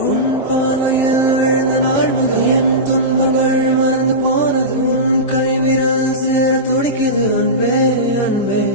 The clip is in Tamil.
உன் பார்வையில் விழுந்த நாள் முதல் என் துன்பங்கள் மறந்து போனது. உன் கைவிரல் சேர துடிக்குது அன்பே அன்பே.